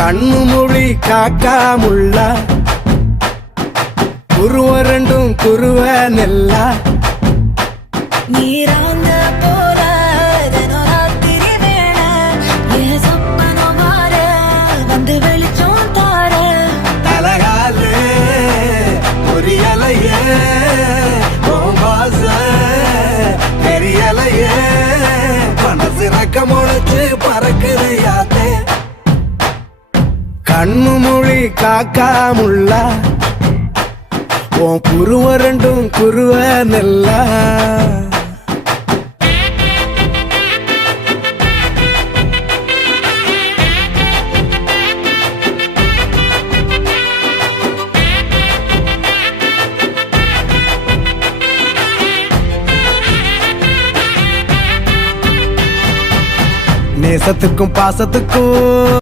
கண்ணு மொழி காக்காமுள்ள குருவ ரெண்டும் குருவ நெல்லா நீராங்க போல தினராத்திரி வேண என் சொப்பனம் மாற வந்து வெளிச்சம் தார தலகாலே பொரியலையே ஓம்பாச பெரியலையே மனசு ரக்க முளைச்சு பறக்குது யாத்தே கண்ணு மொழி காக்காமுள்ள உன் குருவ ரெண்டும் குருவ நெல்லா நேசத்துக்கும் பாசத்துக்கும்